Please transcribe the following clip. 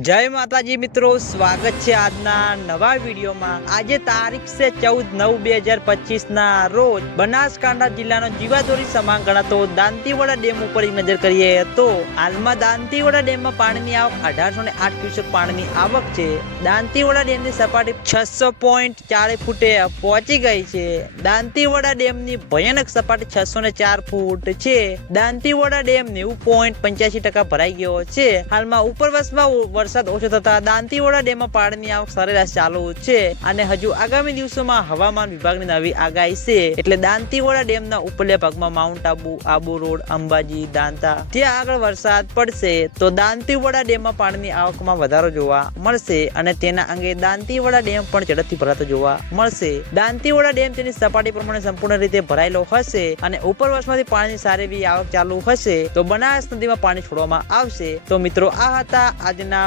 જય માતાજી મિત્રો, સ્વાગત છે આજના નવા વિડીયોમાં. આજે તારીખ છે ચૌદ નવ બે હજાર પચીસ ના રોજ બનાસકાંઠા જિલ્લાનો જીવાદોરી સમાન ગણાતો દાંતીવાડા ડેમ ઉપર નજર કરીએ તો હાલમાં દાંતીવાડા ડેમમાં પાણીની આવક અઢારસો ને આઠ ક્યુસેક પાણીની આવક છે. દાંતીવાડા ડેમની સપાટી છસો પોઈન્ટ ચારે ફૂટે પહોંચી ગઈ છે. દાંતીવાડા ડેમની ભયાનક સપાટી છસો ને ચાર ફૂટ છે. દાંતીવાડા ડેમ નેવું પોઈન્ટ પંચ્યાસી ટકા ભરાઈ ગયો છે. હાલમાં ઉપરવાસમાં વરસાદ ઓછો થતા દાંતીવાડા ડેમમાં પાણીની આવક સરેરાશ ચાલુ છે અને હજુ આગામી દિવસોમાં હવામાન વિભાગની નવી આગાહી છે. એટલે દાંતીવાડા ડેમના ઉપરલા ભાગમાં માઉન્ટ આબુ આબુ રોડ, અંબાજી, દાંતા, ત્યાં આગળ વરસાદ પડશે તો દાંતીવાડા ડેમમાં પાણીની આવકમાં વધારો જોવા મળશે અને તેના અંગે દાંતીવાડા ડેમ પણ ઝડપથી ભરાતો જોવા મળશે. દાંતીવાડા ડેમ તેની સપાટી પ્રમાણે સંપૂર્ણ રીતે ભરાયેલો હશે અને ઉપર વર્ષમાંથી પાણીની સારી એવી આવક ચાલુ હશે તો બનાસ નદીમાં પાણી છોડવામાં આવશે. તો મિત્રો, આ હતા આજના